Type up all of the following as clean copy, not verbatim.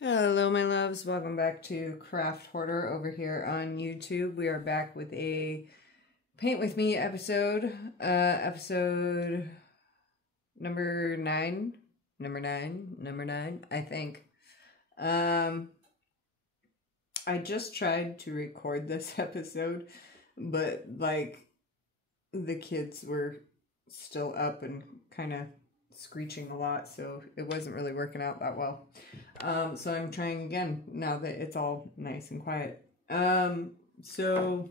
Hello my loves, welcome back to Craft Hoarder over here on YouTube. We are back with a Paint With Me episode, episode number 9, I think. I just tried to record this episode, but like the kids were still up and kind of screeching a lot, so it wasn't really working out that well. So I'm trying again now that it's all nice and quiet. So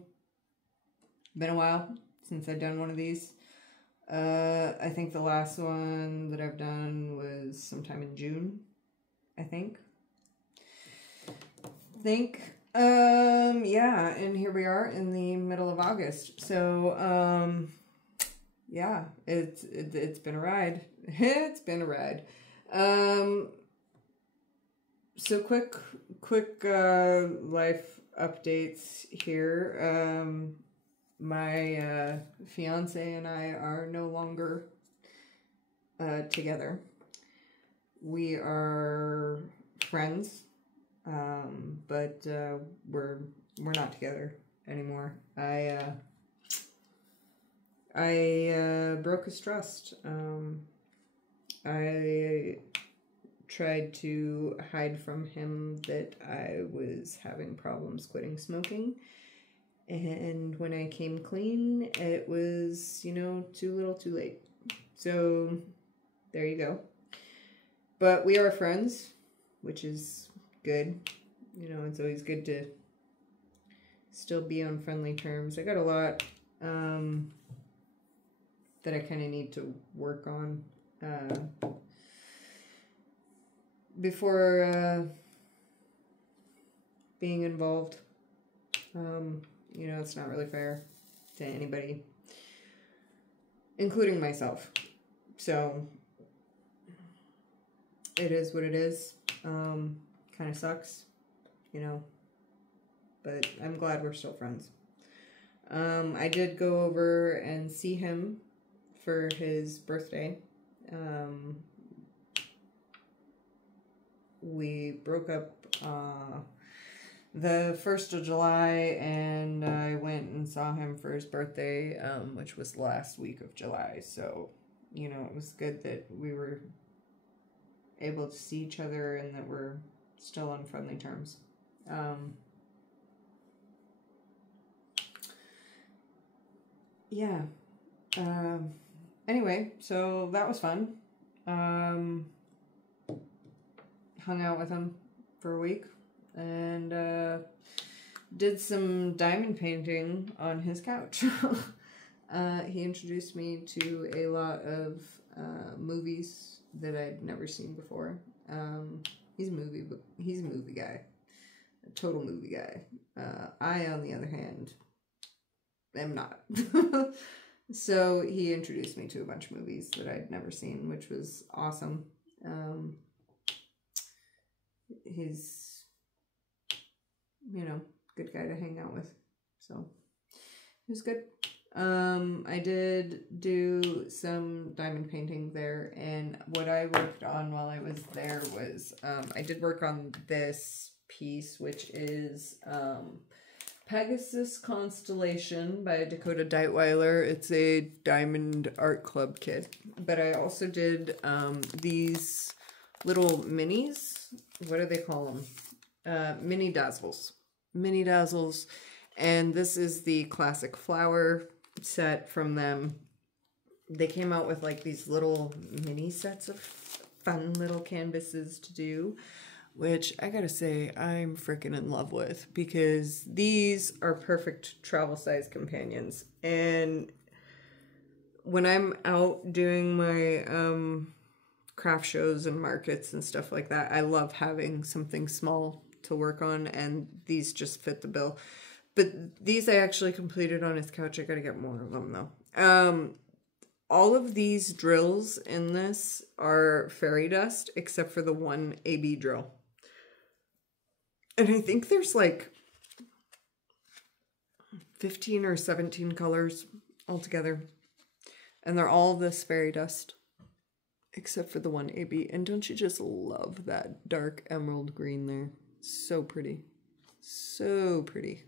been a while since I've done one of these. I think the last one that I've done was sometime in June, I think. Yeah, and here we are in the middle of August. So, yeah, it's been a ride. It's been a ride. So quick life updates here. My fiance and I are no longer together. We are friends, but we're not together anymore. I broke his trust. I tried to hide from him that I was having problems quitting smoking. And when I came clean, it was, too little too late. So there you go. But we are friends, which is good. It's always good to still be on friendly terms. I got a lot that I kind of need to work on before being involved. It's not really fair to anybody, including myself. So it is what it is. Kind of sucks, but I'm glad we're still friends. I did go over and see him for his birthday. We broke up the 1st of July, and I went and saw him for his birthday, which was the last week of July. So, it was good that we were able to see each other and that we're still on friendly terms. Yeah. Anyway, so that was fun. Hung out with him for a week and did some diamond painting on his couch. He introduced me to a lot of movies that I'd never seen before. He's a movie guy, a total movie guy. I, on the other hand, am not. So he introduced me to a bunch of movies that I'd never seen, which was awesome. He's, good guy to hang out with. So it was good. I did do some diamond painting there, and what I worked on while I was there was, I did work on this piece, which is, Pegasus Constellation by Dakota D. It's a Diamond Art Club kit. But I also did these little minis. What do they call them? Mini dazzles. Mini dazzles. And this is the classic flower set from them. They came out with like these little mini sets of fun little canvases to do, which I gotta say I'm freaking in love with, because these are perfect travel size companions. And when I'm out doing my craft shows and markets and stuff like that, I love having something small to work on, and these just fit the bill. But these I actually completed on his couch. I gotta get more of them though. All of these drills in this are fairy dust, except for the one AB drill. And I think there's like 15 or 17 colors altogether. And they're all this fairy dust. except for the one AB. And don't you just love that dark emerald green there? So pretty. So pretty.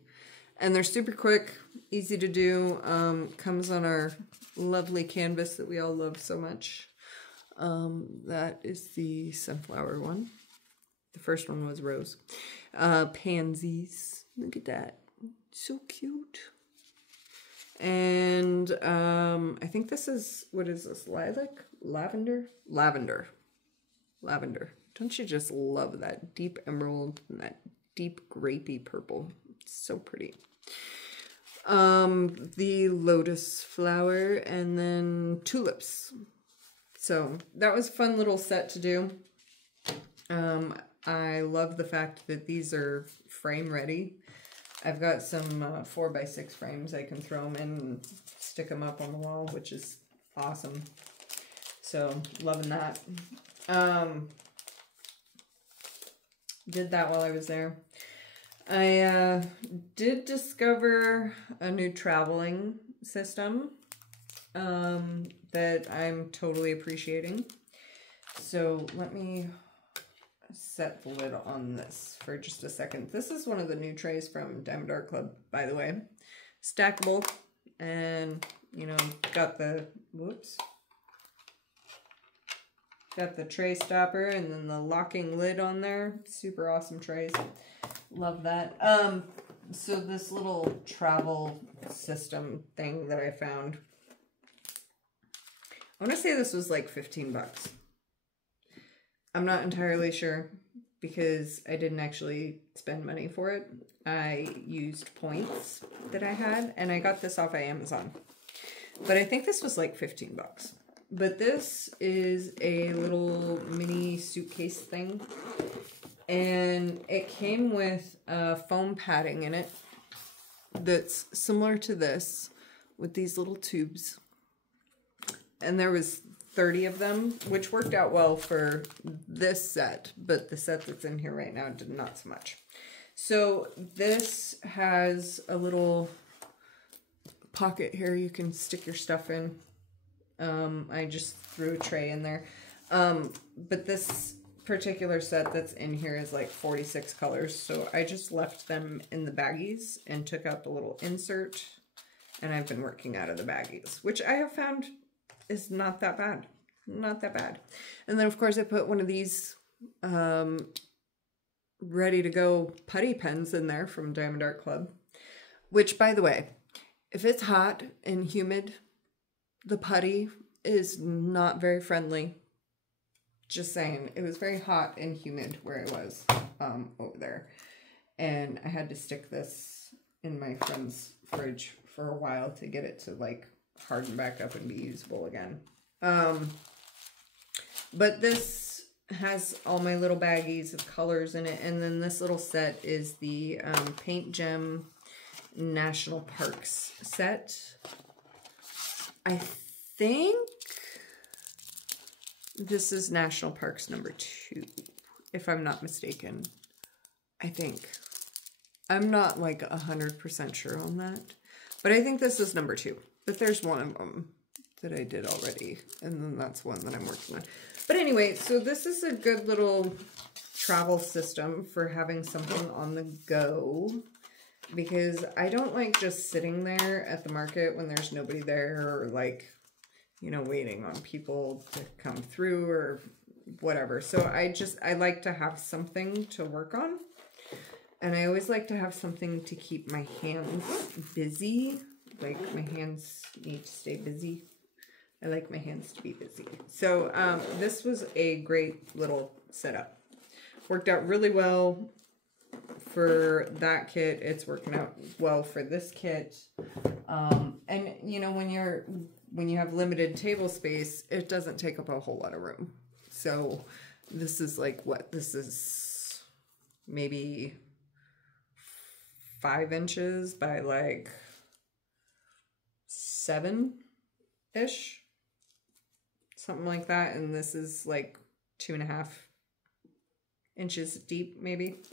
And they're super quick, easy to do. Comes on our lovely canvas that we all love so much. That is the sunflower one. The first one was rose. Pansies. Look at that. So cute. And I think this is, what is this? Lilac? Lavender? Lavender. Lavender. Don't you just love that deep emerald and that deep grapey purple? It's so pretty. The lotus flower and then tulips. So that was a fun little set to do. I love the fact that these are frame ready. I've got some 4x6 frames I can throw them in and stick them up on the wall, which is awesome. So, loving that. Did that while I was there. I did discover a new traveling system that I'm totally appreciating. So, let me set the lid on this for just a second. This is one of the new trays from Diamond Art Club, by the way. Stackable, and, you know, got the, whoops. Got the tray stopper and then the locking lid on there. Super awesome trays. Love that. So this little travel system thing that I found, I want to say this was like 15 bucks. I'm not entirely sure because I didn't actually spend money for it. I used points that I had, and I got this off of Amazon. But I think this was like 15 bucks. But this is a little mini suitcase thing. And it came with foam padding in it that's similar to this with these little tubes. And there was 30 of them, which worked out well for this set, but the set that's in here right now did not so much. So this has a little pocket here you can stick your stuff in. I just threw a tray in there. But this particular set that's in here is like 46 colors, so I just left them in the baggies and took out the little insert, and I've been working out of the baggies, which I have found is not that bad. Not that bad. And then, of course, I put one of these ready to go putty pens in there from Diamond Art Club, which, by the way, if it's hot and humid, the putty is not very friendly. Just saying. It was very hot and humid where I was over there. And I had to stick this in my friend's fridge for a while to get it to, like, harden back up and be usable again. But this has all my little baggies of colors in it. And then this little set is the Paint Gem National Parks set. I think this is National Parks number 2, if I'm not mistaken. I think. I'm not like 100% sure on that. But I think this is number 2. But there's one of them that I did already. And then that's one that I'm working on. But anyway, so this is a good little travel system for having something on the go. Because I don't like just sitting there at the market when there's nobody there, or like, you know, waiting on people to come through or whatever. So I like to have something to work on. And I always like to have something to keep my hands busy. Like, my hands need to stay busy. I like my hands to be busy. So this was a great little setup. Worked out really well for that kit. It's working out well for this kit. And you know, when you have limited table space, it doesn't take up a whole lot of room. So this is like, what? This is maybe 5 inches by like 7-ish. Something like that. And this is like 2.5 inches deep, maybe.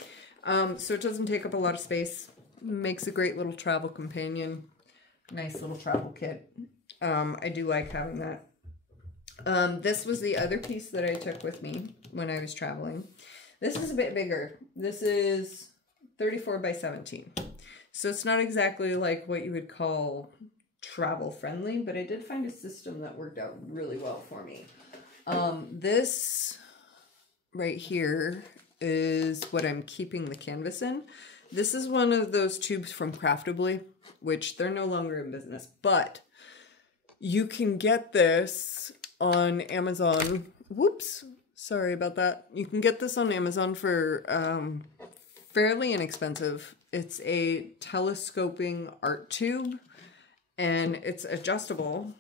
So it doesn't take up a lot of space. Makes a great little travel companion. Nice little travel kit. I do like having that. This was the other piece that I took with me when I was traveling. This is a bit bigger. This is 34 by 17. So it's not exactly like what you would call travel friendly, but I did find a system that worked out really well for me. This right here is what I'm keeping the canvas in. This is one of those tubes from Craftably, which they're no longer in business, but you can get this on Amazon. Whoops, sorry about that. You can get this on Amazon for fairly inexpensive. It's a telescoping art tube, and it's adjustable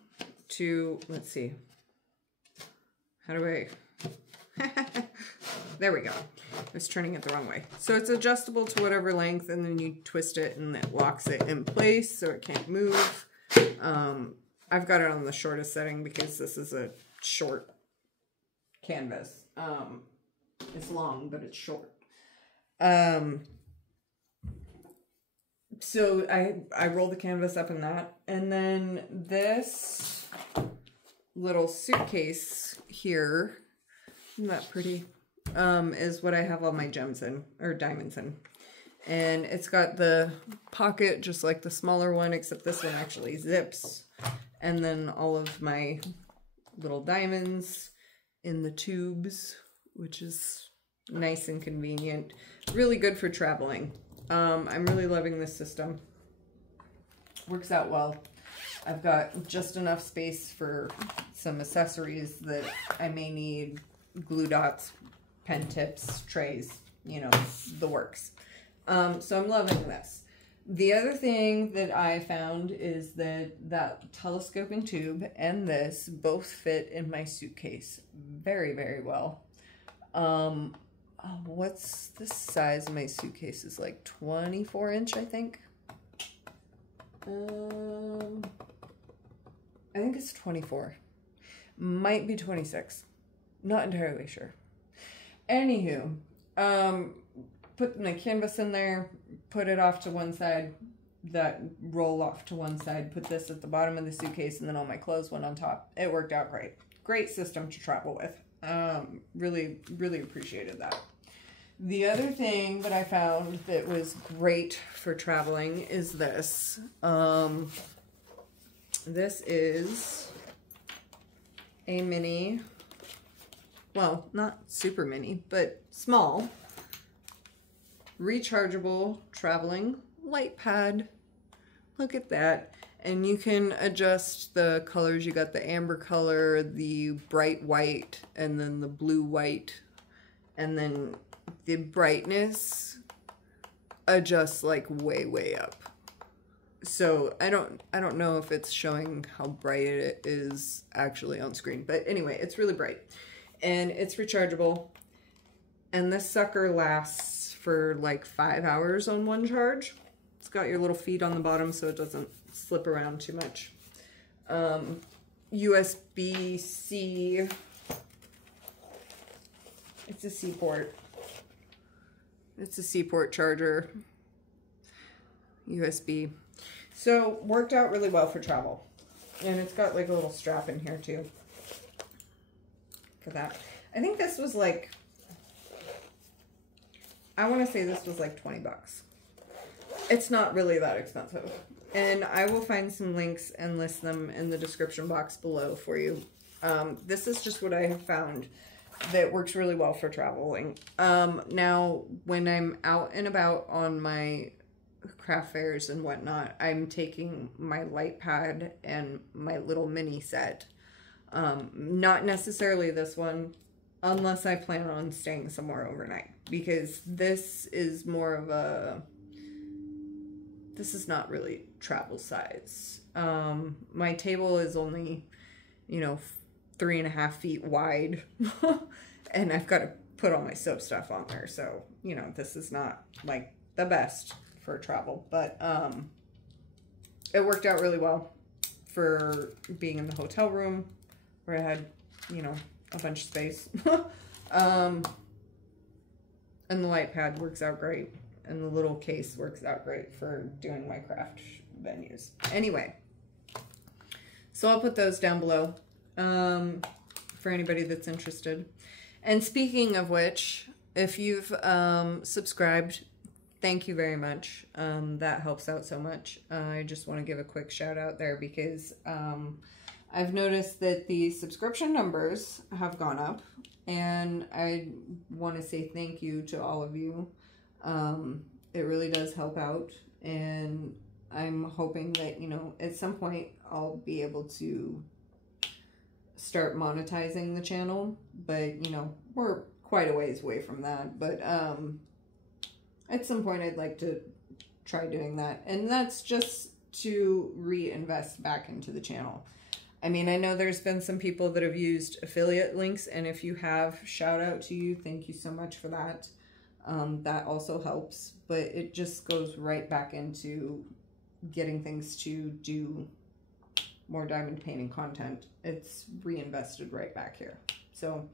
to, let's see, how do I, there we go. I was turning it the wrong way. So it's adjustable to whatever length, and then you twist it and it locks it in place so it can't move. I've got it on the shortest setting because this is a short canvas. It's long, but it's short. So I roll the canvas up in that. And then this little suitcase here, isn't that pretty? Is what I have all my gems in, or diamonds in. And it's got the pocket just like the smaller one, except this one actually zips. And then all of my little diamonds in the tubes, which is nice and convenient. Really good for traveling. I'm really loving this system. Works out well. I've got just enough space for some accessories that I may need. Glue dots, pen tips, trays, you know, the works. So I'm loving this. The other thing that I found is that telescoping tube and this both fit in my suitcase very, very well. What's the size of my suitcase? Is like 24 inch, I think. I think it's 24. Might be 26. Not entirely sure. Anywho, put my canvas in there, put it off to one side, that roll off to one side, put this at the bottom of the suitcase, and then all my clothes went on top. It worked out great. Great system to travel with. Really, really appreciated that. The other thing that I found that was great for traveling is this. This is a mini, well, not super mini, but small, rechargeable traveling light pad. Look at that. And you can adjust the colors. You got the amber color, the bright white, and then the blue white, and then the brightness adjusts like way up. So I don't know if it's showing how bright it is actually on screen, but anyway, it's really bright and it's rechargeable. And this sucker lasts for like 5 hours on one charge. It's got your little feet on the bottom so it doesn't slip around too much. USB-C. It's a C port. It's a C port charger. USB. So worked out really well for travel. And it's got like a little strap in here too. For that. I think this was like, I want to say this was like 20 bucks. It's not really that expensive. And I will find some links and list them in the description box below for you. This is just what I have found that works really well for traveling. Now, when I'm out and about on my craft fairs and whatnot, I'm taking my light pad and my little mini set. Not necessarily this one, unless I plan on staying somewhere overnight, because this is more of a, this is not really travel size. My table is only, you know, 3.5 feet wide and I've got to put all my soap stuff on there. So, you know, this is not like the best for travel, but it worked out really well for being in the hotel room where I had, you know, a bunch of space. And the light pad works out great. And the little case works out great for doing my craft venues. Anyway, so I'll put those down below. for anybody that's interested. And speaking of which, if you've subscribed, thank you very much. That helps out so much. I just want to give a quick shout out there because I've noticed that the subscription numbers have gone up, and I want to say thank you to all of you. It really does help out, and I'm hoping that, you know, at some point I'll be able to start monetizing the channel, but, you know, we're quite a ways away from that. But at some point I'd like to try doing that, and that's just to reinvest back into the channel. I mean, I know there's been some people that have used affiliate links, and if you have, shout out to you. Thank you so much for that. That also helps, but it just goes right back into getting things to do more diamond painting content. It's reinvested right back here. So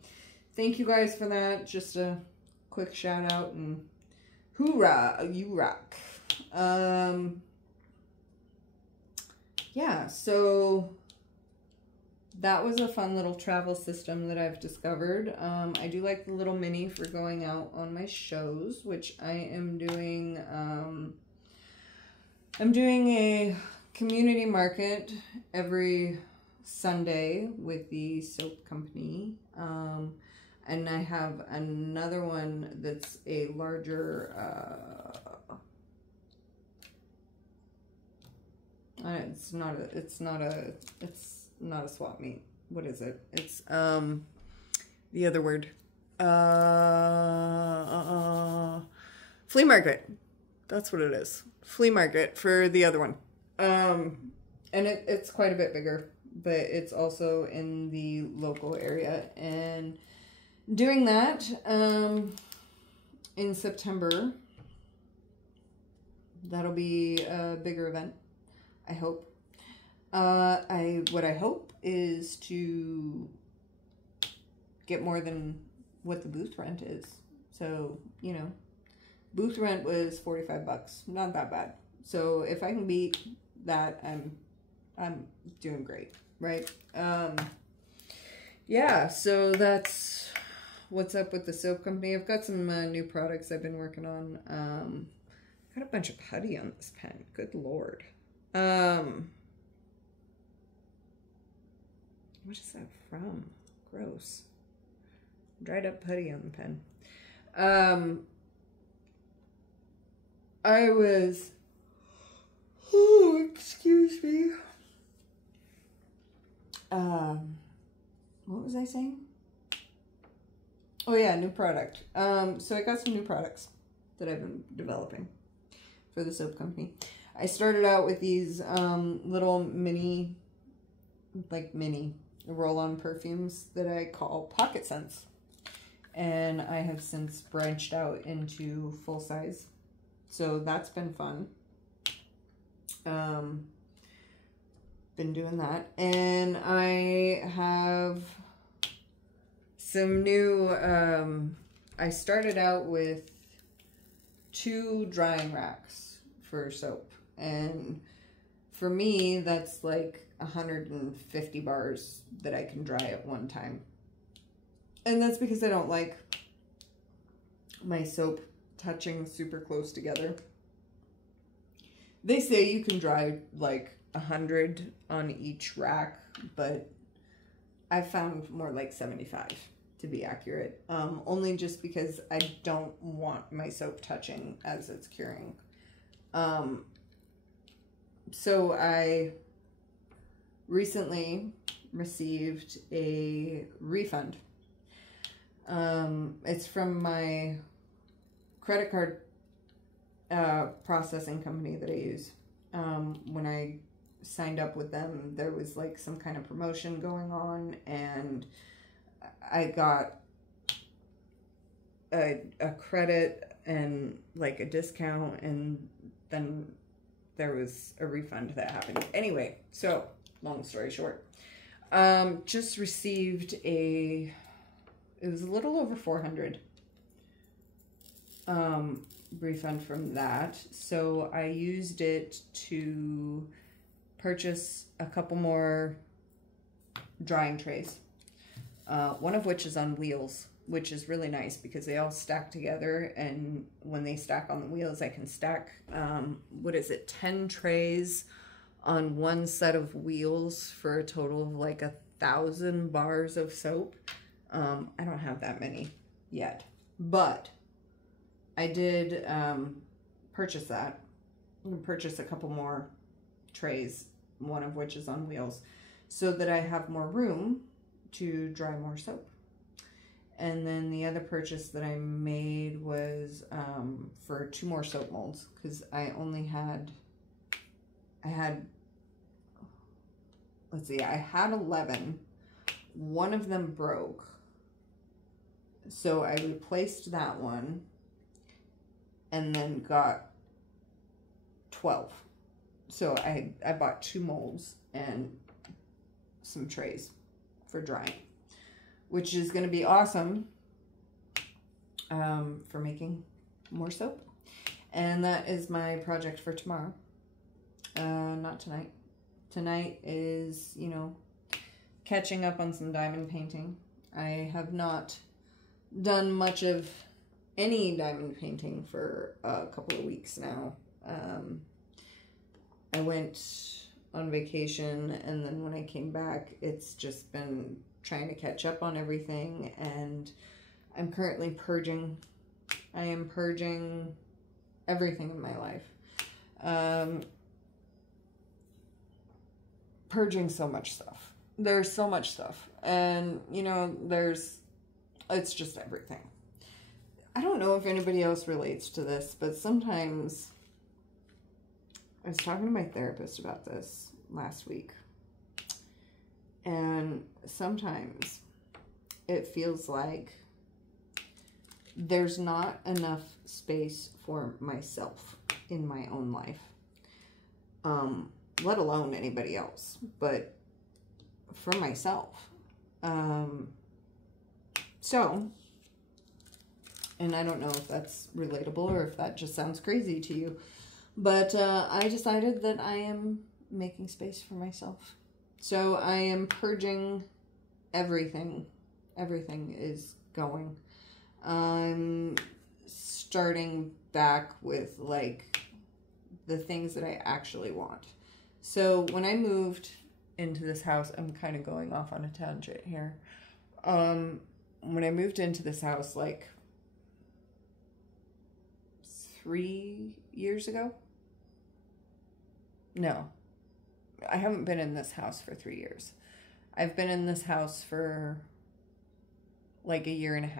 thank you guys for that. Just a quick shout out, and hoorah, you rock. Yeah, so that was a fun little travel system that I've discovered. I do like the little mini for going out on my shows, which I am doing. I'm doing a community market every Sunday with the soap company. And I have another one that's a larger, it's not a swap meet. What is it? It's the other word. Flea market. That's what it is. Flea market for the other one. And it's quite a bit bigger, but it's also in the local area. And doing that in September, that'll be a bigger event, I hope. What I hope is to get more than what the booth rent is. So, you know, booth rent was $45. Not that bad. So if I can beat that, I'm doing great, right? Yeah, so that's what's up with the soap company. I've got some new products I've been working on. Got a bunch of putty on this pen. Good Lord. What is that from? Gross. Dried up putty on the pen. I was, oh, excuse me. What was I saying? Oh yeah, new product. So I got some new products that I've been developing for the soap company. I started out with these little mini roll-on perfumes that I call pocket scents, and I have since branched out into full size, so that's been fun. Been doing that, and I have some new, I started out with 2 drying racks for soap, and for me that's like 150 bars that I can dry at one time. And that's because I don't like my soap touching super close together. They say you can dry like 100 on each rack, but I found more like 75 to be accurate. Only just because I don't want my soap touching as it's curing. So I recently received a refund. It's from my credit card processing company that I use. When I signed up with them, there was like some kind of promotion going on, and I got a credit and like a discount, and then there was a refund that happened. Anyway, so long story short, just received it was a little over 400 refund from that. So I used it to purchase a couple more drying trays. one of which is on wheels, which is really nice because they all stack together, and when they stack on the wheels, I can stack, 10 trays on one set of wheels for a total of like 1,000 bars of soap. I don't have that many yet, but I did purchase that. I'm gonna purchase a couple more trays, one of which is on wheels, so that I have more room to dry more soap. And then the other purchase that I made was for 2 more soap molds, because I had 11. One of them broke, so I replaced that one and then got 12. So I bought 2 molds and some trays for drying, which is going to be awesome for making more soap. And that is my project for tomorrow. Not tonight. Tonight is, you know, catching up on some diamond painting. I have not done much of any diamond painting for a couple of weeks now. I went on vacation, and then when I came back, it's just been trying to catch up on everything, and I'm currently purging. I am purging everything in my life. Purging so much stuff. There's so much stuff, and you know, it's just everything. I don't know if anybody else relates to this, but sometimes, I was talking to my therapist about this last week, and sometimes it feels like there's not enough space for myself in my own life, let alone anybody else, but for myself. So, and I don't know if that's relatable or if that just sounds crazy to you, but I decided that I am making space for myself. So I am purging everything. Everything is going. I'm starting back with like the things that I actually want. So when I moved into this house, I'm kind of going off on a tangent here. When I moved into this house like 3 years ago. No, I haven't been in this house for 3 years. I've been in this house for like 1.5 years.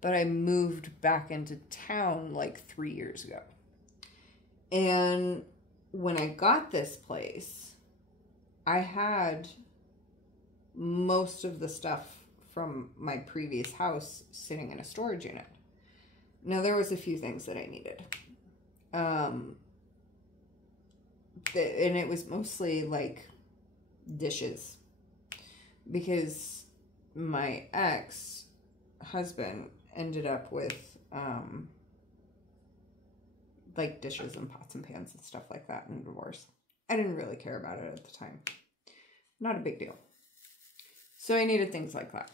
But I moved back into town like 3 years ago. And when I got this place, I had most of the stuff from my previous house sitting in a storage unit. Now, there was a few things that I needed. And it was mostly like dishes, because my ex-husband ended up with like dishes and pots and pans and stuff like that in divorce. I didn't really care about it at the time. Not a big deal. So I needed things like that.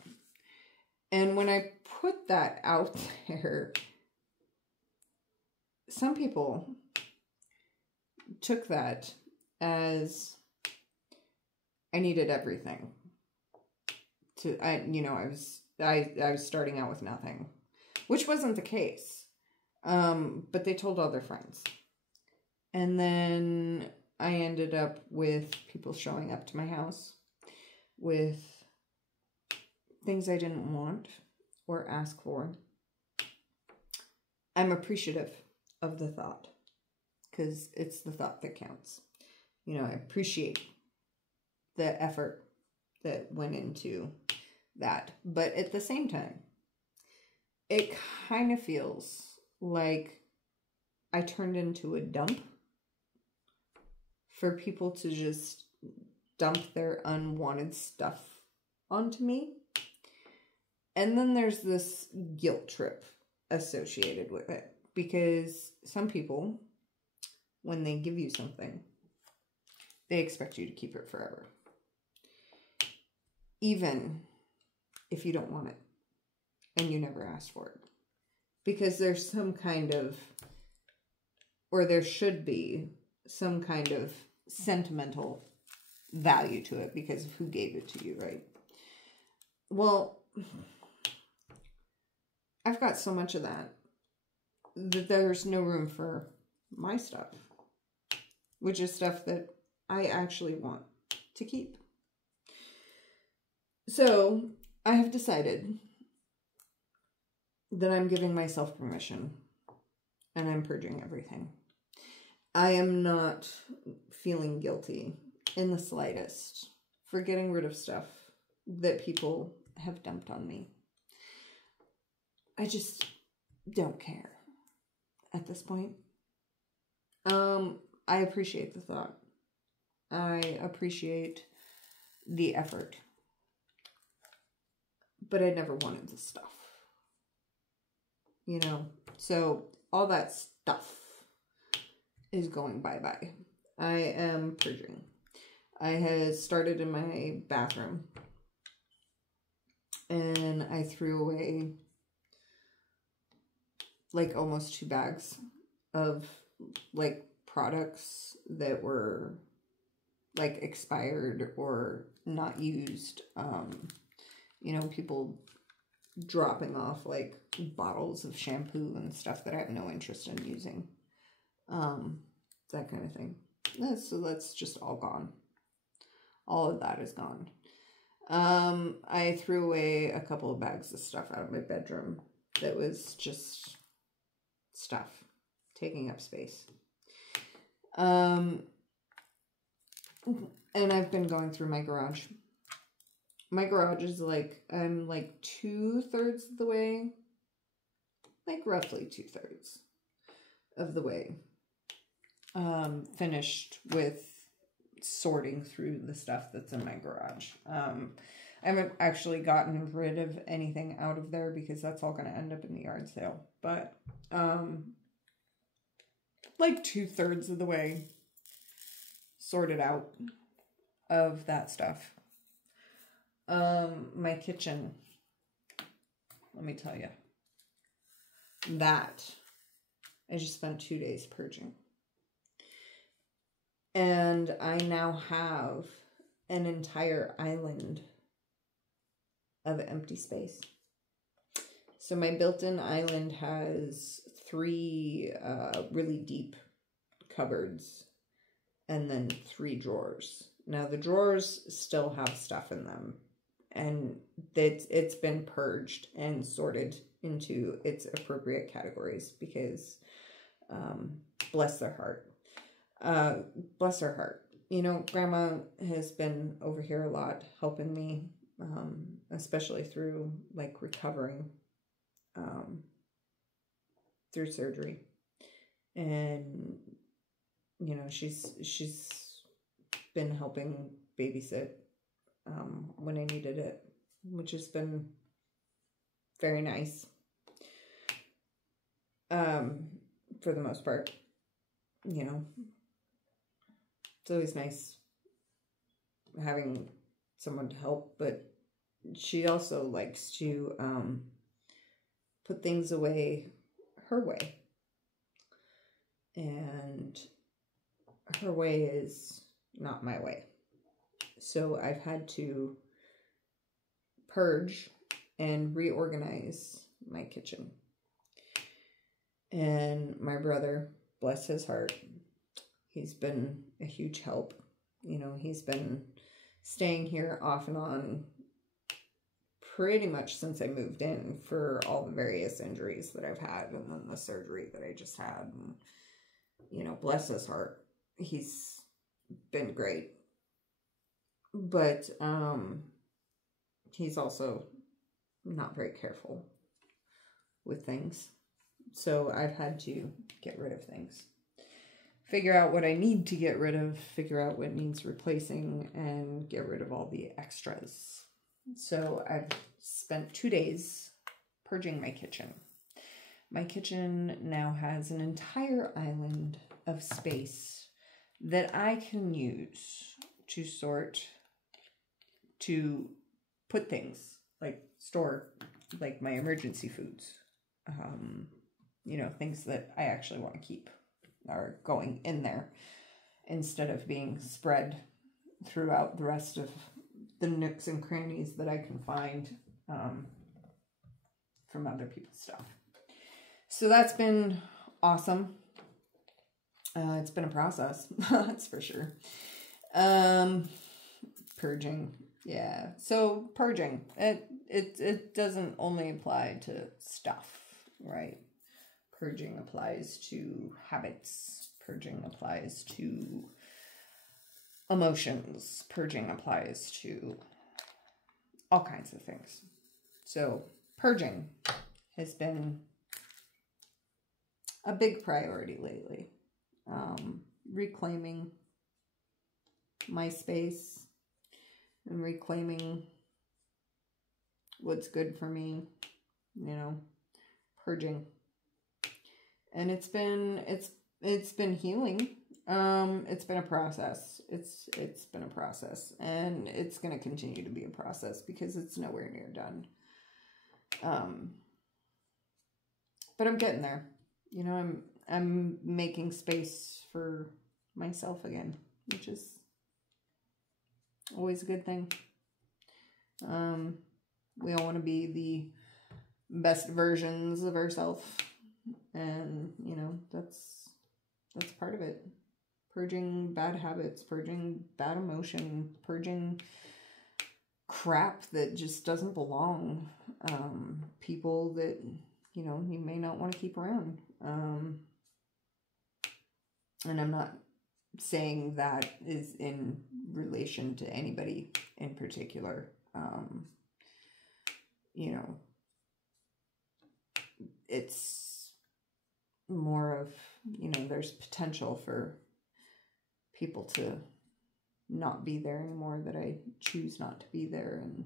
And when I put that out there, some people took that as I needed everything. I was starting out with nothing, which wasn't the case. But they told all their friends. And then I ended up with people showing up to my house with things I didn't want or ask for. I'm appreciative of the thought, because it's the thought that counts. You know, I appreciate the effort that went into that. But at the same time, it kind of feels like I turned into a dump for people to just dump their unwanted stuff onto me. And then there's this guilt trip associated with it, because some people, when they give you something, they expect you to keep it forever. Even if you don't want it and you never asked for it. Because there's some kind of, or there should be some kind of sentimental value to it because of who gave it to you, right? Well, I've got so much of that there's no room for my stuff, which is stuff that I actually want to keep. So I have decided that I'm giving myself permission and I'm purging everything. I am not feeling guilty in the slightest for getting rid of stuff that people have dumped on me. I just don't care at this point. I appreciate the thought. I appreciate the effort. But I never wanted the stuff. You know? So all that stuff is going bye-bye. I am purging. I had started in my bathroom. And I threw away like almost 2 bags of like products that were like expired or not used. You know, people dropping off like bottles of shampoo and stuff that I have no interest in using. That kind of thing. So that's just all gone. All of that is gone. I threw away a couple of bags of stuff out of my bedroom that was just stuff taking up space. And I've been going through my garage. My garage is like, I'm like 2/3 of the way, like roughly 2/3 of the way, finished with sorting through the stuff that's in my garage. I haven't actually gotten rid of anything out of there because that's all going to end up in the yard sale. But, like 2/3 of the way sorted out of that stuff. My kitchen, let me tell you, that I just spent 2 days purging. And I now have an entire island of empty space. So my built-in island has 3 really deep cupboards and then 3 drawers. Now the drawers still have stuff in them, and it's been purged and sorted into its appropriate categories because bless their heart. Bless her heart. You know, Grandma has been over here a lot helping me, especially through like recovering through surgery. And you know, she's been helping babysit when I needed it, which has been very nice for the most part. You know, it's always nice having someone to help, but she also likes to put things away her way. And her way is not my way. So I've had to purge and reorganize my kitchen. And my brother, bless his heart, he's been a huge help. You know, he's been staying here off and on pretty much since I moved in for all the various injuries that I've had and then the surgery that I just had. And, you know, bless his heart, he's been great. But he's also not very careful with things. So I've had to get rid of things. Figure out what I need to get rid of, figure out what needs replacing, and get rid of all the extras. So I've spent 2 days purging my kitchen. My kitchen now has an entire island of space that I can use to sort, to put things. like store like my emergency foods. You know, things that I actually want to keep are going in there instead of being spread throughout the rest of the nooks and crannies that I can find from other people's stuff. So that's been awesome. It's been a process, that's for sure. Purging, yeah. So purging, it doesn't only apply to stuff, right? Purging applies to habits. Purging applies to emotions. Purging applies to all kinds of things. So purging has been a big priority lately. Reclaiming my space and reclaiming what's good for me, you know, purging. And it's been healing. It's been a process. It's been a process, and it's going to continue to be a process because it's nowhere near done. But I'm getting there. You know, I'm making space for myself again, which is always a good thing. We all want to be the best versions of ourselves, and you know, that's part of it. Purging bad habits, purging bad emotion, purging crap that just doesn't belong. People that, you know, you may not want to keep around. And I'm not saying that is in relation to anybody in particular. You know, it's more of, you know, there's potential for people to not be there anymore, that I choose not to be there, and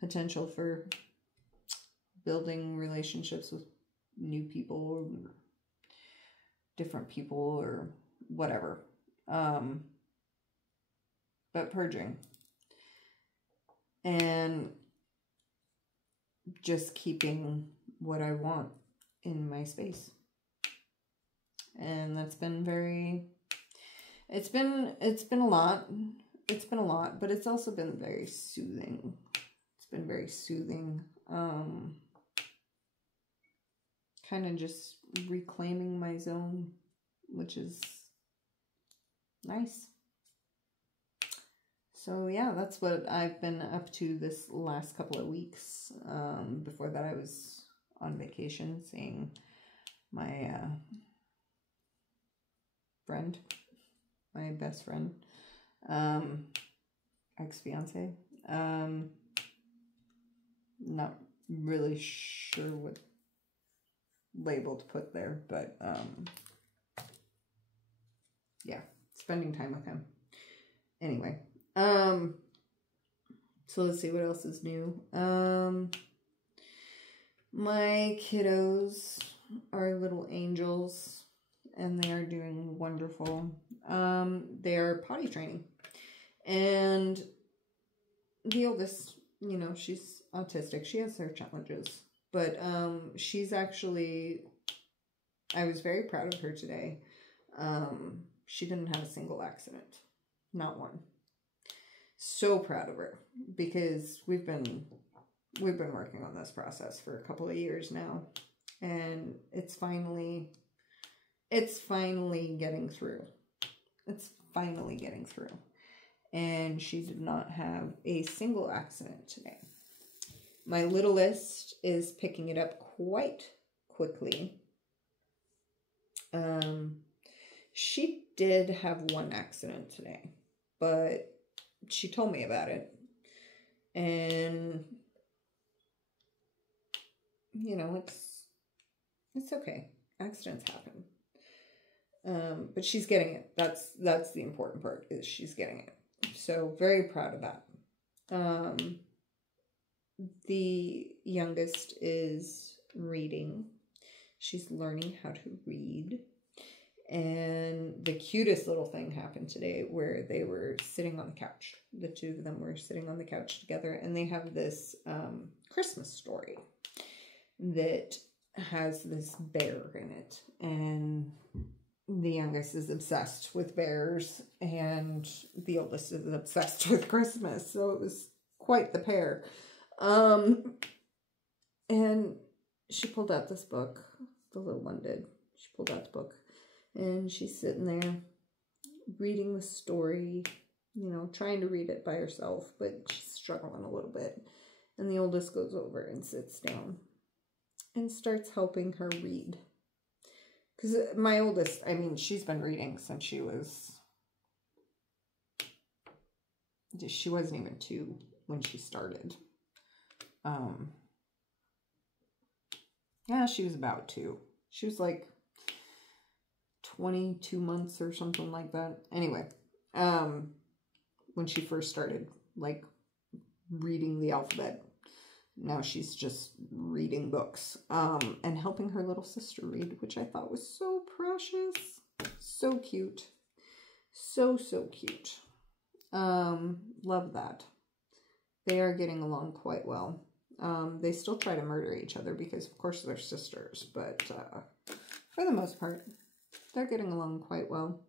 potential for building relationships with new people or different people or whatever. But purging and just keeping what I want in my space. And that's been it's been a lot. It's been a lot, but it's also been very soothing. It's been very soothing. Kind of just reclaiming my zone, which is nice. So yeah, that's what I've been up to this last couple of weeks. Before that, I was on vacation seeing my friend, my best friend, ex-fiance. Not really sure what label to put there, but yeah, spending time with him. Anyway, so let's see what else is new. My kiddos are little angels, and they are doing wonderful. They are potty training, and the oldest, you know, she's autistic. She has her challenges, but she's actually, I was very proud of her today. She didn't have a single accident, not one. So proud of her, because we've been working on this process for a couple of years now, and it's finally getting through. It's finally getting through. And she did not have a single accident today. My littlest is picking it up quite quickly. She did have one accident today, but she told me about it. And you know, it's okay. Accidents happen. But she's getting it. That's the important part, is she's getting it. So very proud of that. The youngest is reading. She's learning how to read. And the cutest little thing happened today where they were sitting on the couch. The two of them were sitting on the couch together, and they have this Christmas story that has this bear in it. And the youngest is obsessed with bears, and the oldest is obsessed with Christmas. So it was quite the pair. And she pulled out this book. The little one did. She pulled out the book. And she's sitting there reading the story, you know, trying to read it by herself, but she's struggling a little bit. And the oldest goes over and sits down and starts helping her read. Because my oldest, I mean, she's been reading since she wasn't even 2 when she started. Yeah, she was about 2. She was like 22 months or something like that. Anyway, when she first started, like, reading the alphabet. Now she's just reading books, and helping her little sister read, which I thought was so precious. So cute. So cute. Love that. They are getting along quite well. They still try to murder each other because, of course, they're sisters, but for the most part, they're getting along quite well.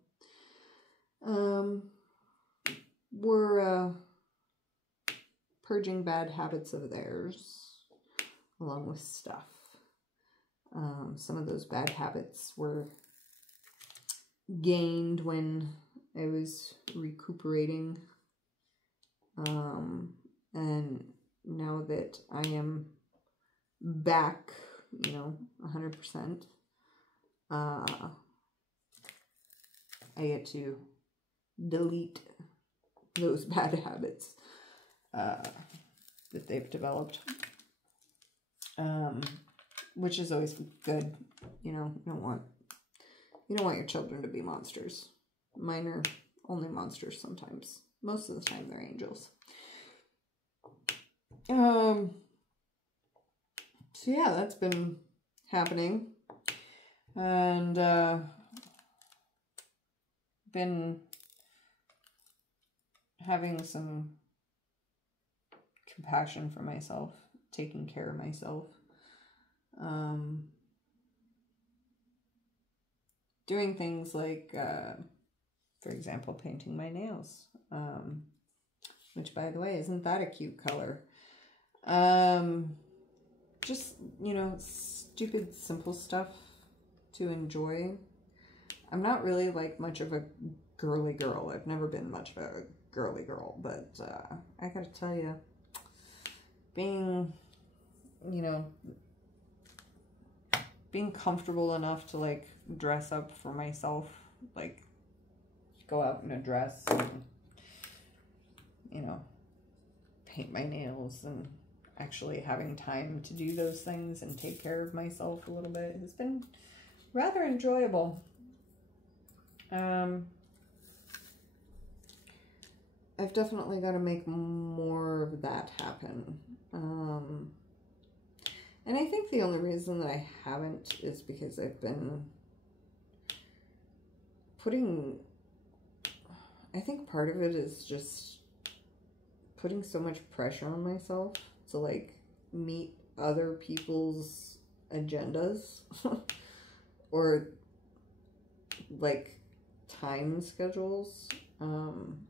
We're purging bad habits of theirs, along with stuff. Some of those bad habits were gained when I was recuperating. And now that I am back, you know, 100%, I get to delete those bad habits that they've developed, which is always good. You know, you don't want your children to be monsters. Mine are only monsters sometimes. Most of the time they're angels. So yeah, that's been happening. And been having some compassion for myself, taking care of myself. Doing things like, for example, painting my nails. Which, by the way, isn't that a cute color? Just, you know, stupid, simple stuff to enjoy. I'm not really, like, much of a girly girl. I've never been much of a girly girl, but I gotta tell you, being, you know, being comfortable enough to, like, dress up for myself, like, go out in a dress and, you know, paint my nails, and actually having time to do those things and take care of myself a little bit has been rather enjoyable. I've definitely got to make more of that happen. And I think the only reason that I haven't is because I've been putting, I think part of it is just putting so much pressure on myself to, like, meet other people's agendas or, like, time schedules. I'm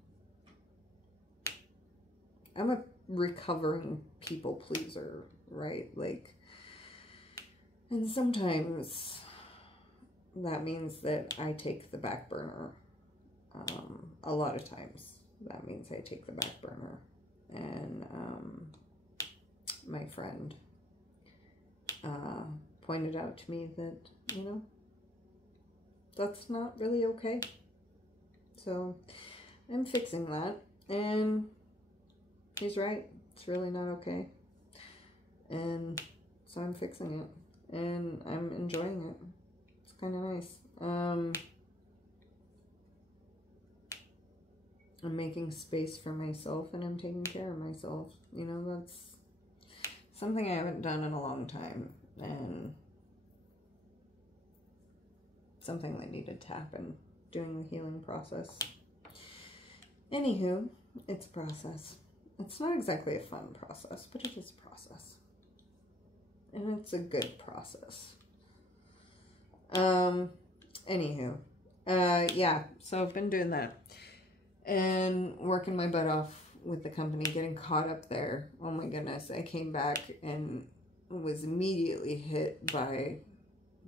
a recovering people pleaser, right? Like, and sometimes that means that I take the back burner. A lot of times that means I take the back burner. And my friend pointed out to me that, you know, that's not really okay. So I'm fixing that, and he's right. It's really not okay. And so I'm fixing it, and I'm enjoying it. It's kind of nice. I'm making space for myself, and I'm taking care of myself. You know, that's something I haven't done in a long time, and something that needed to happen during the healing process. Anywho, it's a process. It's not exactly a fun process, but it is a process. And it's a good process. Anywho, yeah, so I've been doing that and working my butt off with the company, getting caught up there. Oh my goodness, I came back and was immediately hit by,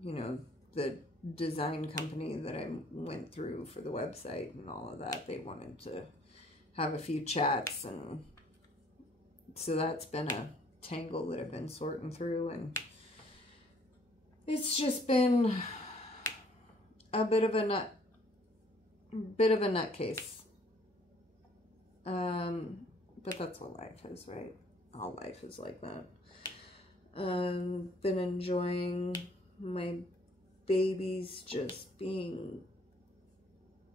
you know, the design company that I went through for the website and all of that. They wanted to have a few chats, and so that's been a tangle that I've been sorting through, and it's just been a bit of a nutcase. But that's what life is, right? All life is like that. Been enjoying my babies just being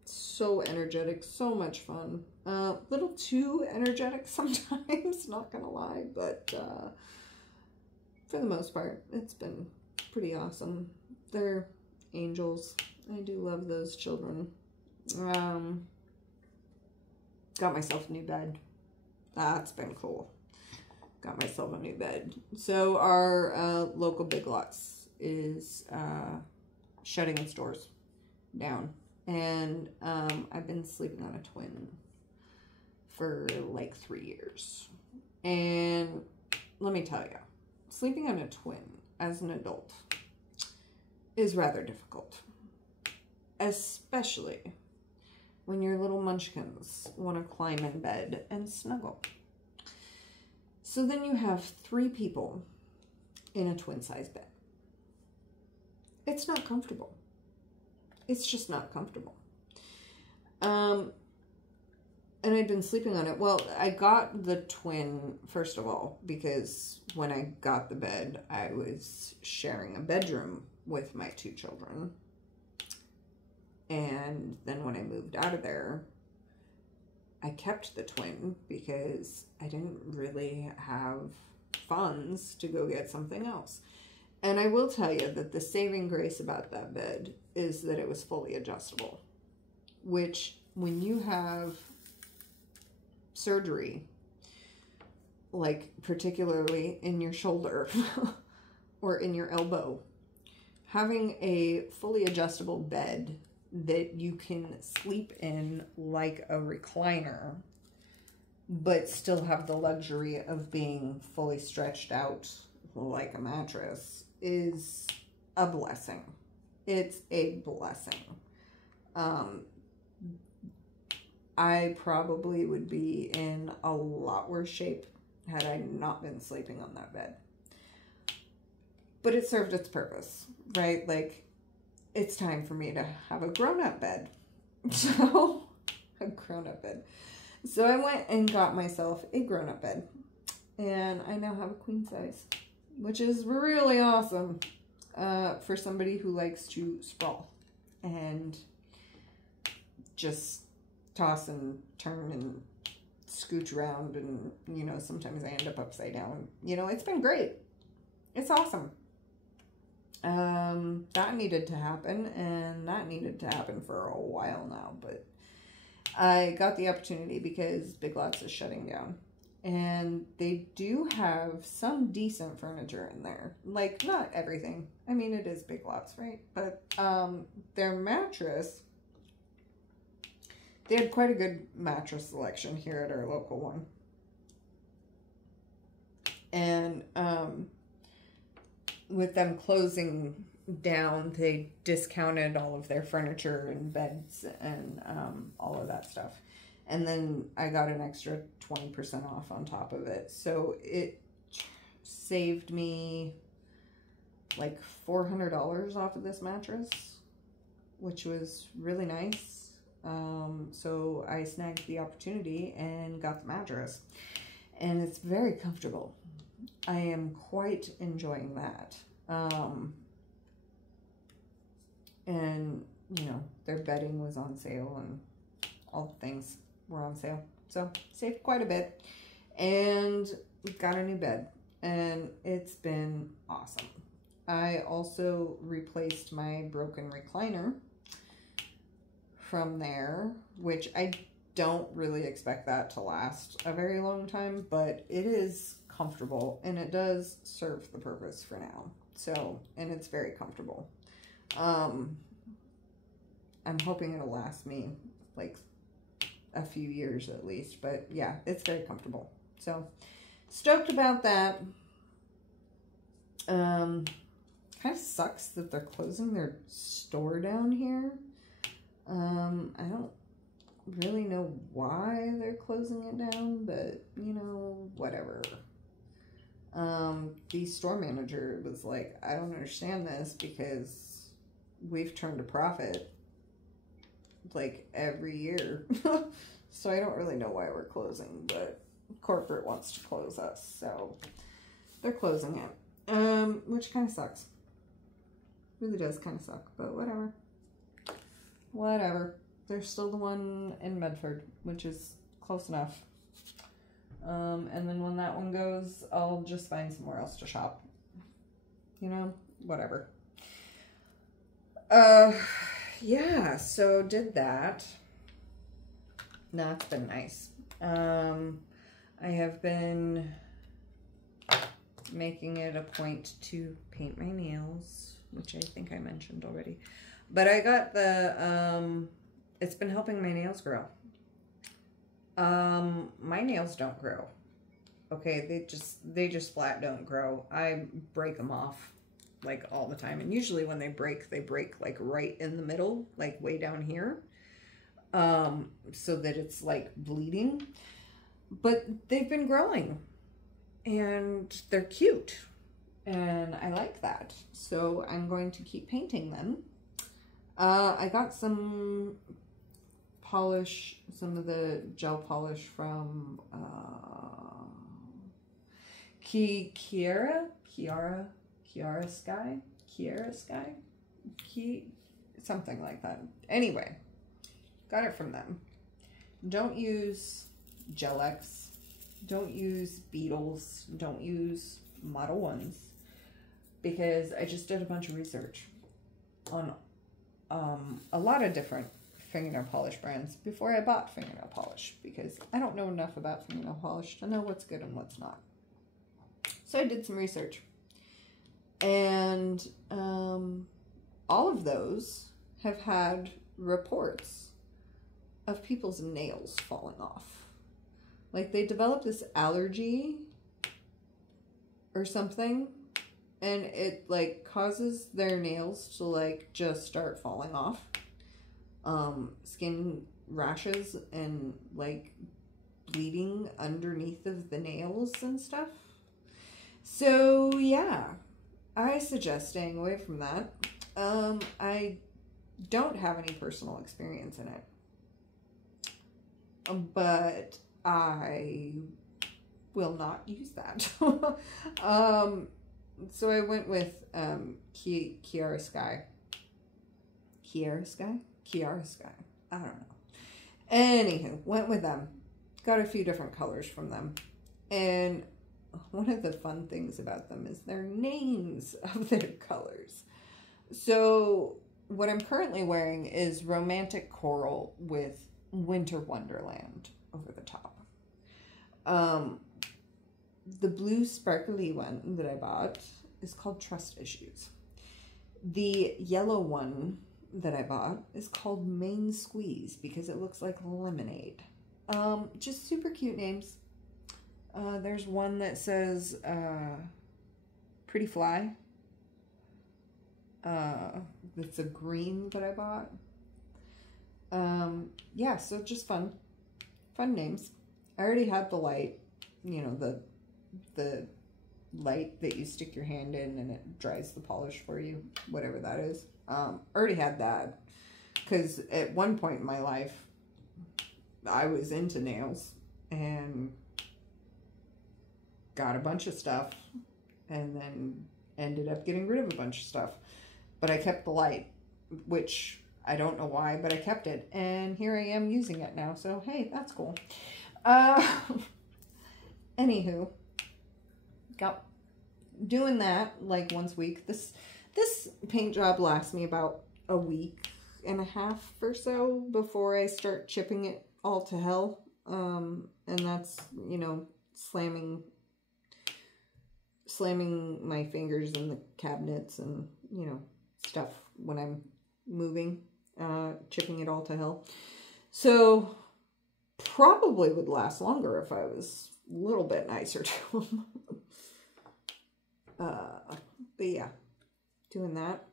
so energetic, so much fun. Little too energetic sometimes, not gonna lie, but for the most part, it's been pretty awesome. They're angels. I do love those children. Got myself a new bed. That's been cool. Got myself a new bed. So our local Big Lots is shutting its doors down. And I've been sleeping on a twin for like 3 years. And let me tell you, sleeping on a twin as an adult is rather difficult. Especially when your little munchkins want to climb in bed and snuggle. So then you have 3 people in a twin-size bed. It's not comfortable. It's just not comfortable. And I'd been sleeping on it. Well, I got the twin, first of all, because when I got the bed, I was sharing a bedroom with my 2 children. And then when I moved out of there, I kept the twin because I didn't really have funds to go get something else. And I will tell you that the saving grace about that bed is that it was fully adjustable, which when you have surgery, like particularly in your shoulder or in your elbow, having a fully adjustable bed that you can sleep in like a recliner, but still have the luxury of being fully stretched out like a mattress is a blessing. It's a blessing. I probably would be in a lot worse shape had I not been sleeping on that bed. But it served its purpose, right? Like, it's time for me to have a grown-up bed. So, a grown-up bed. So I went and got myself a grown-up bed. And I now have a queen size, which is really awesome for somebody who likes to sprawl and just toss and turn and scooch around. And, you know, sometimes I end up upside down. You know, it's been great. It's awesome. That needed to happen, and that needed to happen for a while now, but I got the opportunity because Big Lots is shutting down, and they do have some decent furniture in there. Like, not everything. I mean, it is Big Lots, right? But, their mattress, they had quite a good mattress selection here at our local one. And, with them closing down, they discounted all of their furniture and beds and all of that stuff. And then I got an extra 20% off on top of it. So it saved me like $400 off of this mattress, which was really nice. So I snagged the opportunity and got the mattress. And it's very comfortable. I am quite enjoying that. And, you know, their bedding was on sale and all the things were on sale. So, saved quite a bit. And got a new bed. And it's been awesome. I also replaced my broken recliner from there, which I don't really expect that to last a very long time, but it is comfortable and it does serve the purpose for now. So, and it's very comfortable. I'm hoping it'll last me like a few years at least, but yeah, it's very comfortable. So stoked about that. Kind of sucks that they're closing their store down here. I don't really know why they're closing it down, but you know, whatever. The store manager was like, I don't understand this because we've turned a profit like every year. So I don't really know why we're closing, but corporate wants to close us, so they're closing it. Which kind of sucks. Really does kind of suck, but whatever. Whatever. There's still the one in Medford, which is close enough. And then when that one goes, I'll just find somewhere else to shop. You know, whatever. Yeah, so did that. That's been nice. I have been making it a point to paint my nails, which I think I mentioned already. But I got the, it's been helping my nails grow. My nails don't grow. Okay, they just flat don't grow. I break them off like all the time. And usually when they break like right in the middle, like way down here. So that it's like bleeding. But they've been growing and they're cute. And I like that. So I'm going to keep painting them. I got some polish, some of the gel polish from Kiara Sky, something like that. Anyway, got it from them. Don't use Gel-X, don't use Beetles, don't use Model 1s, because I just did a bunch of research on a lot of different fingernail polish brands before I bought fingernail polish, because I don't know enough about fingernail polish to know what's good and what's not. So I did some research, and all of those have had reports of people's nails falling off. Like they developed this allergy or something, and it like causes their nails to like just start falling off. Skin rashes and like bleeding underneath of the nails and stuff. So yeah, I suggest staying away from that. I don't have any personal experience in it, but I will not use that. So I went with Kiara Sky. I don't know. Anywho, went with them. Got a few different colors from them. And one of the fun things about them is their names of their colors. So what I'm currently wearing is Romantic Coral with Winter Wonderland over the top. The blue sparkly one that I bought is called Trust Issues. The yellow one that I bought is called Main Squeeze because it looks like lemonade. Just super cute names. There's one that says Pretty Fly. It's a green that I bought. Yeah, so just fun names. I already had the light, you know, the light that you stick your hand in and it dries the polish for you, whatever that is. Already had that because at one point in my life I was into nails and got a bunch of stuff and then ended up getting rid of a bunch of stuff, but I kept the light, which I don't know why, but I kept it, and here I am using it now, so hey, that's cool. Anywho, doing that like once a week. This paint job lasts me about a week and a half or so before I start chipping it all to hell. And that's, you know, slamming my fingers in the cabinets and, you know, stuff when I'm moving, chipping it all to hell. So probably would last longer if I was a little bit nicer to them. But yeah, doing that.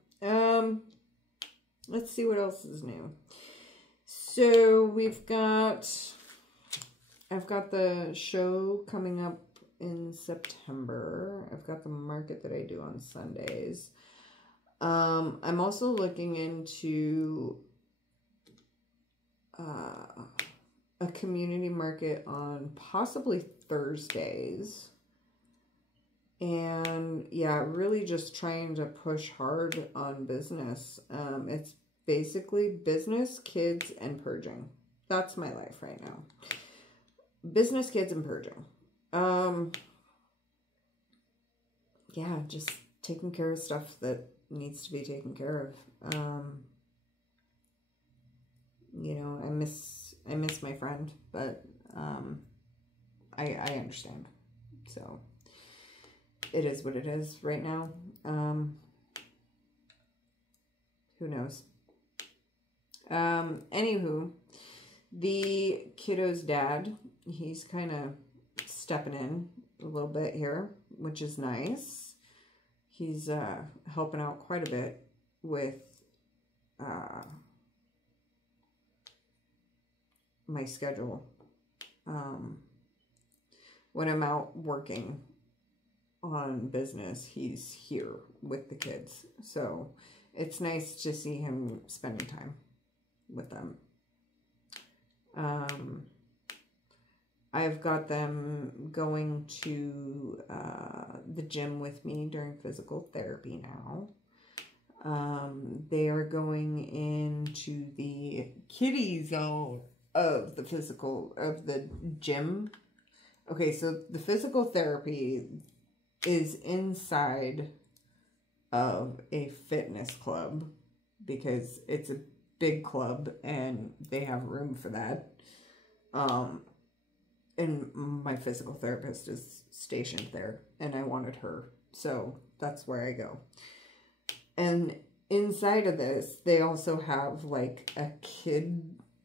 Let's see what else is new. So I've got the show coming up in September. I've got the market that I do on Sundays. I'm also looking into a community market on possibly Thursdays. And yeah, really just trying to push hard on business. It's basically business, kids, and purging. That's my life right now. Business, kids, and purging. Yeah, just taking care of stuff that needs to be taken care of. You know, I miss my friend, but I understand. So it is what it is right now. Who knows? Anywho, the kiddo's dad, he's kind of stepping in a little bit here, which is nice. He's helping out quite a bit with my schedule. When I'm out working on business, he's here with the kids. So it's nice to see him spending time with them. I've got them going to the gym with me during physical therapy now. They are going into the kiddie zone of the gym. Okay, so the physical therapy is inside of a fitness club because it's a big club and they have room for that. And my physical therapist is stationed there and I wanted her. So that's where I go. And inside of this, they also have like a kid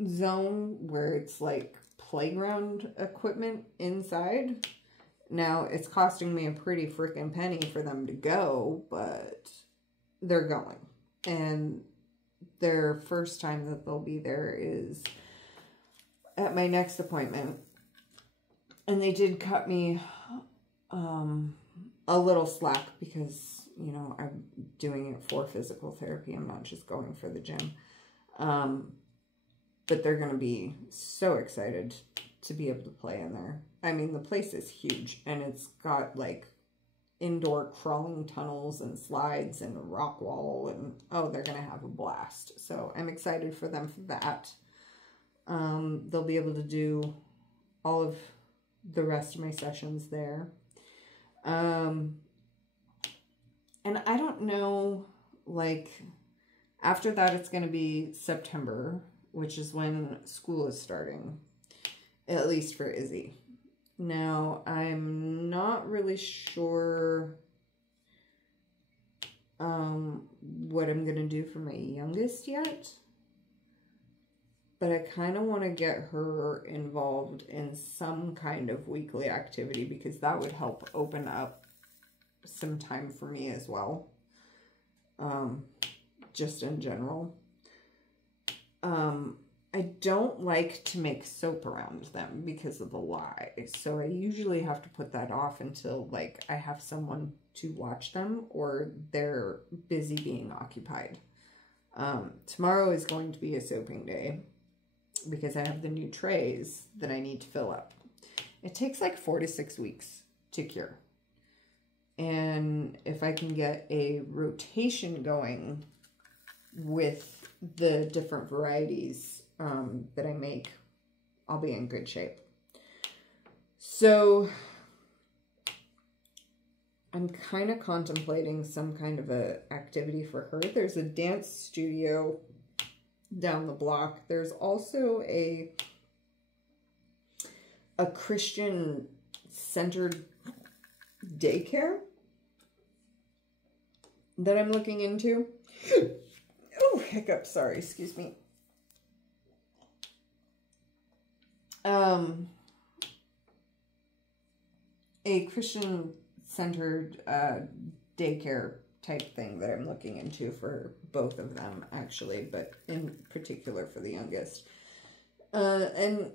zone where it's like playground equipment inside. Now, it's costing me a pretty freaking penny for them to go, but they're going. And their first time that they'll be there is at my next appointment. And they did cut me a little slack because, you know, I'm doing it for physical therapy. I'm not just going for the gym. But they're going to be so excited to be able to play in there. I mean, the place is huge and it's got like indoor crawling tunnels and slides and a rock wall and oh, they're going to have a blast. So I'm excited for them for that. They'll be able to do all of the rest of my sessions there. And I don't know, like after that, it's going to be September, which is when school is starting, at least for Izzy. Now, I'm not really sure what I'm going to do for my youngest yet, but I kind of want to get her involved in some kind of weekly activity because that would help open up some time for me as well, just in general. I don't like to make soap around them because of the lye. So I usually have to put that off until like I have someone to watch them or they're busy being occupied. Tomorrow is going to be a soaping day because I have the new trays that I need to fill up. It takes like 4 to 6 weeks to cure. And if I can get a rotation going with the different varieties that I make, I'll be in good shape. So I'm kind of contemplating some kind of a activity for her. There's a dance studio down the block. There's also a Christian-centered daycare that I'm looking into. Oh, hiccup, sorry, excuse me. A Christian-centered daycare type thing that I'm looking into for both of them, actually, but in particular for the youngest. And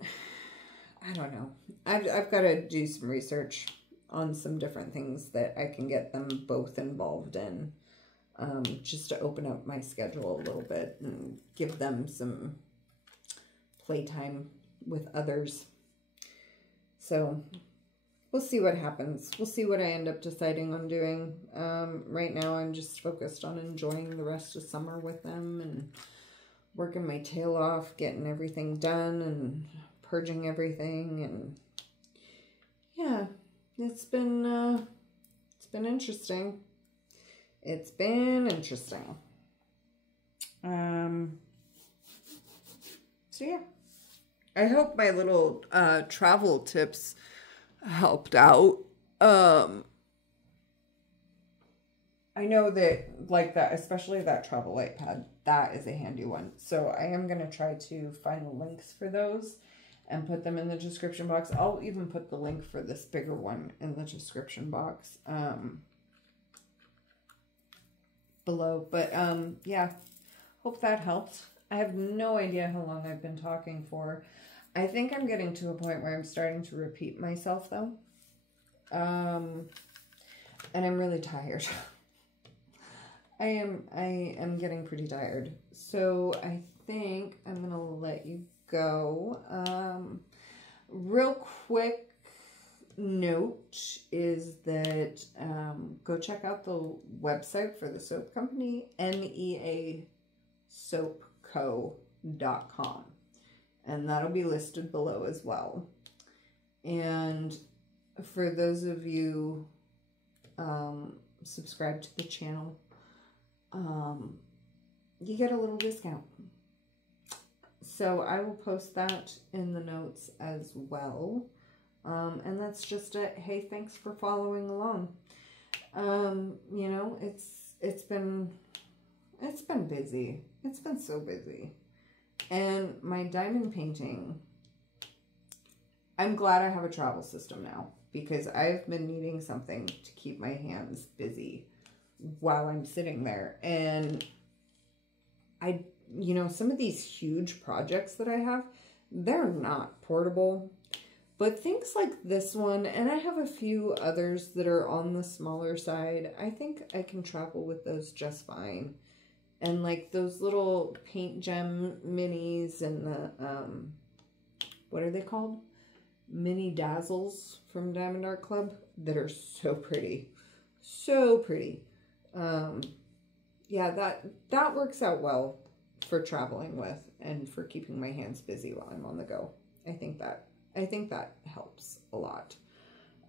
I don't know. I've got to do some research on some different things that I can get them both involved in, just to open up my schedule a little bit and give them some playtime with others. So we'll see what happens. We'll see what I end up deciding on doing. Right now I'm just focused on enjoying the rest of summer with them and working my tail off, getting everything done and purging everything. And yeah, it's been interesting. It's been interesting. So yeah, I hope my little travel tips helped out. I know that, like, that, especially that travel light pad, that is a handy one. So I am going to try to find the links for those and put them in the description box. I'll even put the link for this bigger one in the description box below. But yeah, hope that helped. I have no idea how long I've been talking for. I think I'm getting to a point where I'm starting to repeat myself, though. And I'm really tired. I am getting pretty tired. So I think I'm going to let you go. Real quick note is that go check out the website for the soap company, neasoapco.com. And that'll be listed below as well. And for those of you subscribed to the channel, you get a little discount. So I will post that in the notes as well. And that's just it. Hey, thanks for following along. You know, it's been busy. It's been so busy. And my diamond painting, I'm glad I have a travel system now, because I've been needing something to keep my hands busy while I'm sitting there. And you know, some of these huge projects that I have, they're not portable. But things like this one, and I have a few others that are on the smaller side, I think I can travel with those just fine. And like those little paint gem minis and the, what are they called? Mini Dazzles from Diamond Art Club that are so pretty. So pretty. Yeah, that works out well for traveling with and for keeping my hands busy while I'm on the go. I think that helps a lot.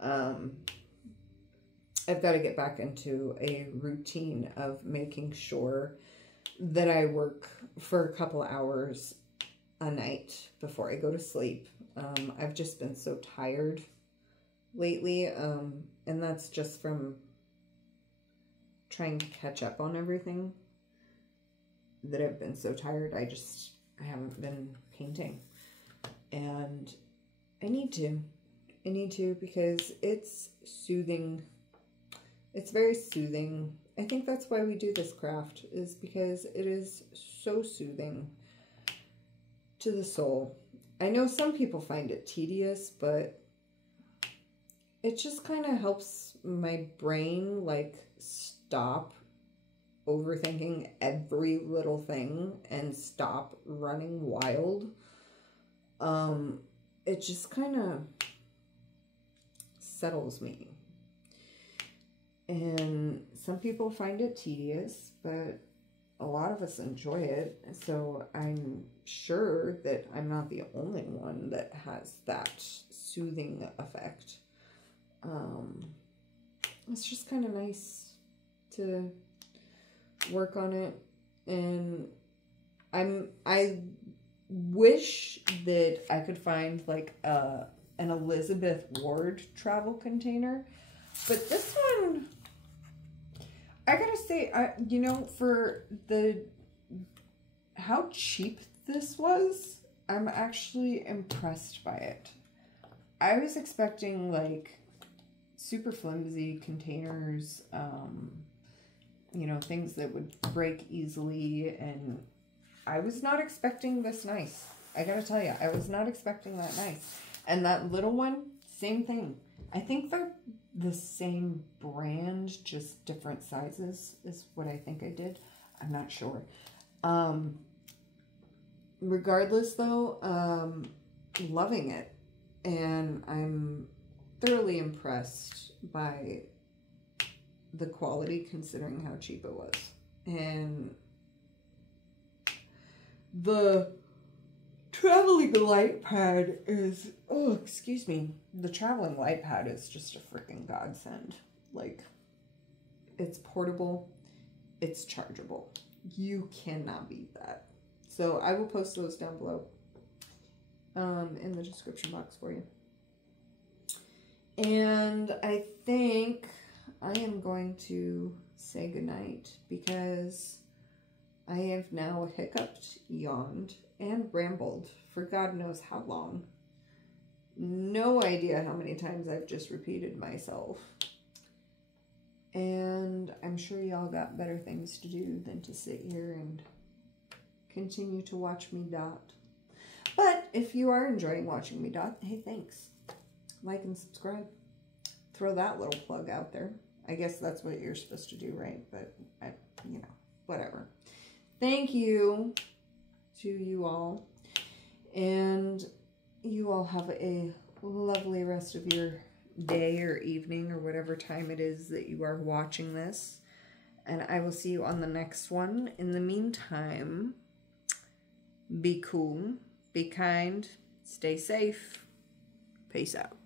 I've got to get back into a routine of making sure that I work for a couple hours a night before I go to sleep. I've just been so tired lately, and that's just from trying to catch up on everything, that I've been so tired. I haven't been painting, and I need to because it's soothing. It's very soothing. I think that's why we do this craft, is because it is so soothing to the soul. I know some people find it tedious, but it just kind of helps my brain, like, stop overthinking every little thing and stop running wild. It just kind of settles me. And some people find it tedious, but a lot of us enjoy it. So I'm sure that I'm not the only one that has that soothing effect. it's just kind of nice to work on it. And I wish that I could find like an Elizabeth Ward travel container, but this one, I gotta say, you know, for how cheap this was, I'm actually impressed by it. I was expecting like super flimsy containers, you know, things that would break easily, and I was not expecting this nice. I gotta tell you, I was not expecting that nice. And that little one, same thing. I think they're the same brand, just different sizes is what I think I did. I'm not sure. Regardless though, loving it. And I'm thoroughly impressed by the quality considering how cheap it was. And the traveling light pad is, oh, excuse me. The traveling light pad is just a freaking godsend. Like, it's portable, it's chargeable. You cannot beat that. So I will post those down below in the description box for you. And I think I am going to say goodnight because I have now hiccuped, yawned, and rambled for God knows how long. No idea how many times I've just repeated myself. And I'm sure y'all got better things to do than to sit here and continue to watch me dot. But if you are enjoying watching me dot, hey, thanks. Like and subscribe. Throw that little plug out there. I guess that's what you're supposed to do, right? But, you know, whatever. Thank you to you all. And you all have a lovely rest of your day or evening or whatever time it is that you are watching this. And I will see you on the next one. In the meantime, be cool, be kind, stay safe. Peace out.